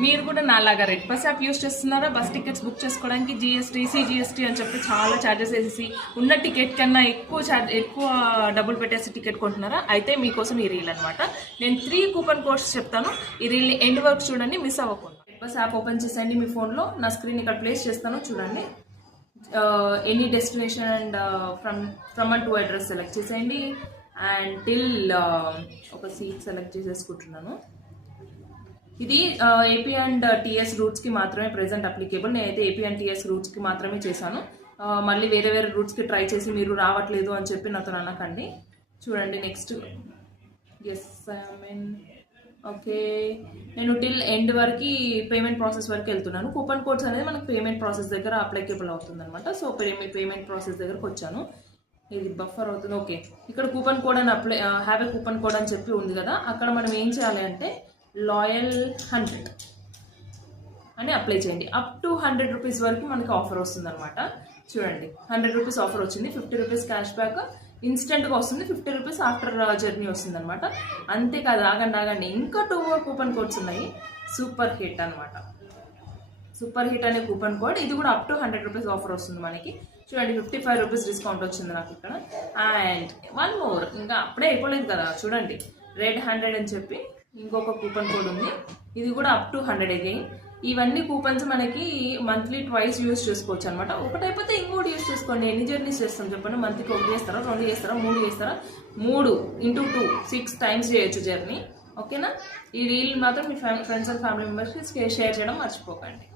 మీరు కూడా నాలాగా రెడ్ బస్ యాప్ యూస్ చేస్తున్నారా? బస్ టికెట్స్ బుక్ చేసుకోవడానికి జిఎస్టీ సిజిఎస్టీ అని చెప్పి చాలా ఛార్జెస్ వేసేసి ఉన్న టికెట్ కన్నా ఎక్కువ డబ్బులు పెట్టేసి టికెట్ కొంటున్నారా? అయితే మీకోసం ఈ రీల్ అనమాట. నేను 3 కూపన్ కోడ్స్ చెప్తాను. ఈ రీల్ని ఎండ్ వరకు చూడండి, మిస్ అవ్వకుండా. రెడ్ బస్ యాప్ ఓపెన్ చేసేయండి మీ ఫోన్లో. నా స్క్రీన్ ఇక్కడ ప్లేస్ చేస్తాను, చూడండి. Any destination and from and to address select చేసేయండి. అండ్ టిల్ ఒక సీట్ సెలెక్ట్ చేసేసుకుంటున్నాను. ఇది ఏపీ అండ్ టీఎస్ రూట్స్కి మాత్రమే ప్రెజెంట్ అప్లికేబుల్. నేనైతే ఏపీ అండ్ టీఎస్ రూట్స్కి మాత్రమే చేశాను. మళ్ళీ వేరే రూట్స్కి ట్రై చేసి మీరు రావట్లేదు అని చెప్పి నాతో అనకండి. చూడండి నెక్స్ట్. ఎస్ ఓకే, నేను టిల్ ఎండ్ వరకు పేమెంట్ ప్రాసెస్ వరకు వెళ్తున్నాను. కూపన్ కోడ్స్ అనేది మనకు పేమెంట్ ప్రాసెస్ దగ్గర అప్లికేబుల్ అవుతుంది అనమాట. సో పేమెంట్ ప్రాసెస్ దగ్గరకు వచ్చాను. ఇది బఫర్ అవుతుంది. ఓకే, ఇక్కడ కూపన్ కోడ్ అని హ్యావ్ ఏ కూపన్ కోడ్ అని చెప్పి ఉంది కదా, అక్కడ మనం ఏం చేయాలి అంటే లాయల్ 100 అని అప్లై చేయండి. అప్ టు 100 రూపీస్ వరకు మనకి ఆఫర్ వస్తుంది అనమాట. చూడండి 100 రూపీస్ ఆఫర్ వచ్చింది, 50 రూపీస్ క్యాష్ బ్యాక్ ఇన్స్టెంట్గా వస్తుంది, 50 రూపీస్ ఆఫ్టర్ జర్నీ వస్తుంది అనమాట. అంతేకాదు, ఆగండి, ఇంకా 2 more కూపన్ కోడ్స్ ఉన్నాయి. సూపర్ హిట్ అనమాట. సూపర్ హిట్ అనే కూపన్ కోడ్, ఇది కూడా అప్ టు 100 రూపీస్ ఆఫర్ వస్తుంది మనకి. చూడండి 55 రూపీస్ డిస్కౌంట్ వచ్చింది నాకు ఇక్కడ. అండ్ 1 more, ఇంకా అప్పుడే అయిపోలేదు కదా, చూడండి రెడ్ 100 అని చెప్పి ఇంకొక కూపన్ కోడ్ ఉంది. ఇది కూడా అప్ టు 100 అగైన్. ఇవన్నీ కూపన్స్ మనకి మంత్లీ ట్వైస్ యూస్ చేసుకోవచ్చు అనమాట. ఒకటైపోతే ఇంకోటి యూస్ చేసుకోండి. ఎన్ని జర్నీస్ చేస్తాం చెప్పండి? మంత్కి 1 చేస్తారా, 2 చేస్తారా, 3 చేస్తారా? 3 × 2 6 టైమ్స్ చేయొచ్చు జర్నీ. ఓకేనా? ఈ రీల్ మాత్రం మీ ఫ్రెండ్స్ అండ్ ఫ్యామిలీ మెంబర్స్కి షేర్ చేయడం మర్చిపోకండి.